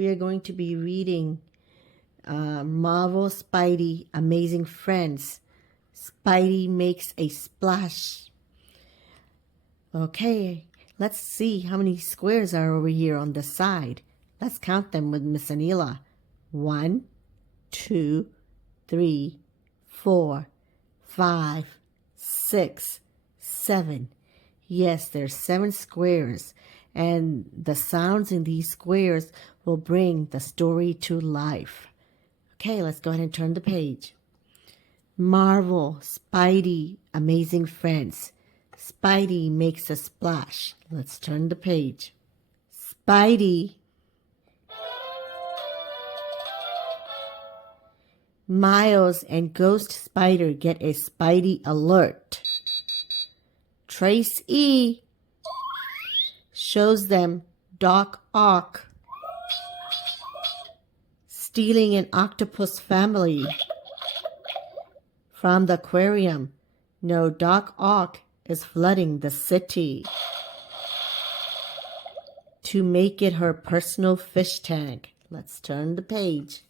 we are going to be reading Marvel Spidey Amazing Friends. Spidey makes a splash. Okay, let's see how many squares are over here on the side. Let's count them with Miss Anila. 1, 2, 3, 4, 5, 6, 7. Yes, there's 7 squares, and the sounds in these squares will bring the story to life. Okay, let's go ahead and turn the page. Marvel, Spidey, Amazing Friends. Spidey makes a splash. Let's turn the page. Spidey. Miles and Ghost Spider get a Spidey alert. Trace E shows them Doc Ock stealing an octopus family from the aquarium. No, Doc Ock is flooding the city to make it her personal fish tank. Let's turn the page.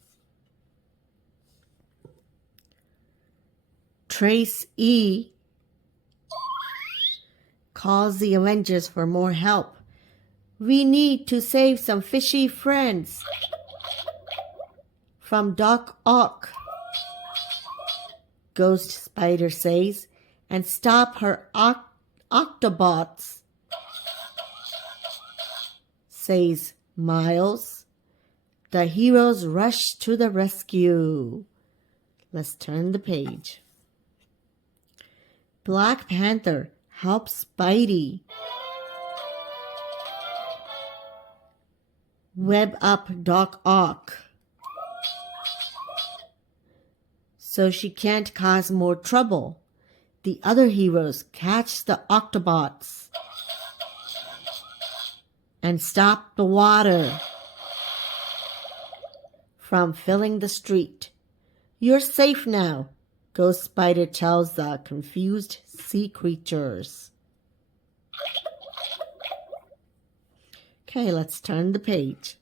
Trace E calls the Avengers for more help. We need to save some fishy friends from Doc Ock, Ghost Spider says, and stop her Octobots, says Miles. The heroes rush to the rescue. Let's turn the page. Black Panther helps Spidey web up Doc Ock so she can't cause more trouble. The other heroes catch the Octobots and stop the water from filling the street. You're safe now, Ghost Spider tells the confused sea creatures. Okay, let's turn the page.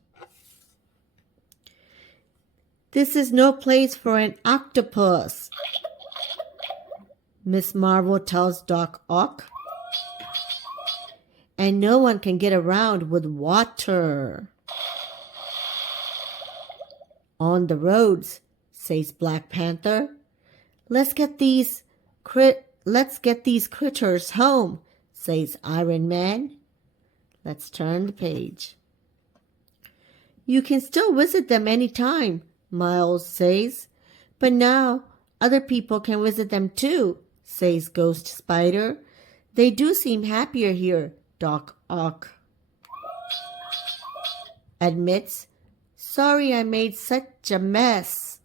This is no place for an octopus, Miss Marvel tells Doc Ock. And no one can get around with water on the roads, says Black Panther. Let's get these critters home, says Iron Man. Let's turn the page. You can still visit them anytime, Miles says. But now other people can visit them too, says Ghost Spider. They do seem happier here, Doc Ock admits. Sorry I made such a mess.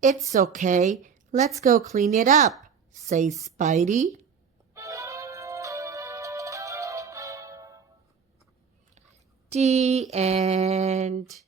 It's okay. Let's go clean it up, says Spidey. The end.